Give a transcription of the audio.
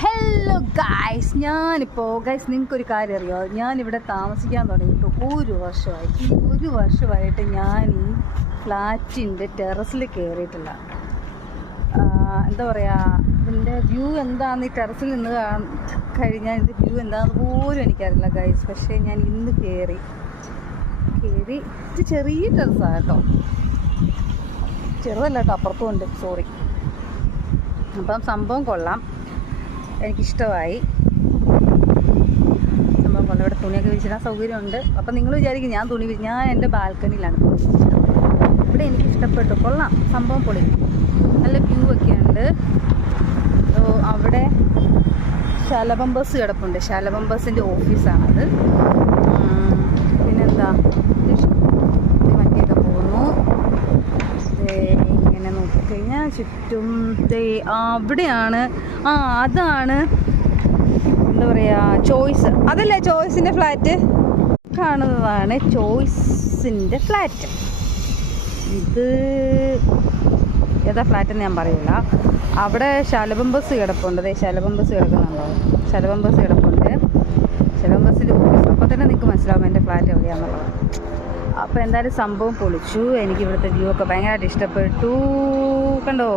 Hello guys, നിങ്ങൾക്കൊരു കാര്യം അറിയോ? ഞാനിവിടെ താമസിക്കാൻ തുടങ്ങിയിട്ട് ഒരു വർഷമായിട്ട് ഞാൻ ഈ ഫ്ലാറ്റിൻ്റെ ടെറസിൽ കയറിയിട്ടില്ല. എന്താ പറയുക, ഇതിൻ്റെ വ്യൂ എന്താണെന്ന് ഈ ടെറസിൽ നിന്ന് കഴിഞ്ഞാൽ ഇതിൻ്റെ വ്യൂ എന്താണെന്ന് പോലും എനിക്കറിയില്ല ഗായ്സ്. പക്ഷേ ഞാൻ ഇന്ന് കയറി ഇത് ചെറിയ ടെറസാണ് കേട്ടോ, ചെറുതല്ല കേട്ടോ, അപ്പുറത്തും ഉണ്ട്, സോറി. അപ്പം സംഭവം കൊള്ളാം, എനിക്കിഷ്ടമായി സംഭവം കൊള്ളാം. ഇവിടെ തുണിയൊക്കെ വിരിച്ചിടാൻ സൗകര്യമുണ്ട്. അപ്പം നിങ്ങൾ വിചാരിക്കും ഞാൻ എൻ്റെ ബാൽക്കണിയിലാണ് തുണി വിരിച്ചിട്ടത്. ഇവിടെ എനിക്കിഷ്ടപ്പെട്ടു, കൊള്ളാം, സംഭവം പൊളി, നല്ല വ്യൂ ഒക്കെ ഉണ്ട്. അവിടെ ശലഭം ബസ് കിടപ്പുണ്ട്, ശലഭം ബസ്സിൻ്റെ ഓഫീസാണത്. പിന്നെന്താ, വണ്ടിയൊക്കെ പോകുന്നു. ഇങ്ങനെ നോക്കിക്കഴിഞ്ഞാൽ ചുറ്റും അവിടെയാണ്, അതാണ് എന്താ പറയുക, ചോയ്സ്, അതല്ലേ ചോയ്സിൻ്റെ ഫ്ലാറ്റ് കാണുന്നതാണ് ചോയ്സിൻ്റെ ഫ്ലാറ്റ്. ഇത് ഏതാ ഫ്ലാറ്റെന്ന് ഞാൻ പറയില്ല. അവിടെ ശലഭം ബസ് കിടപ്പുണ്ട്, ശലഭം ബസ് കിടക്കുന്നുണ്ടോ, ശലഭം ബസ് കിടപ്പുണ്ട്, ശലഭം ബസ്സിൻ്റെ ഓഫീസ്. അപ്പോൾ തന്നെ നിങ്ങൾക്ക് മനസ്സിലാവും എൻ്റെ ഫ്ലാറ്റ് എവിടെയാണെന്നുള്ളത്. അപ്പോൾ എന്തായാലും സംഭവം പൊളിച്ചു. എനിക്ക് ഇവിടുത്തെ വ്യൂ ഒക്കെ ഭയങ്കരമായിട്ട് ഇഷ്ടപ്പെട്ടു. കണ്ടോ?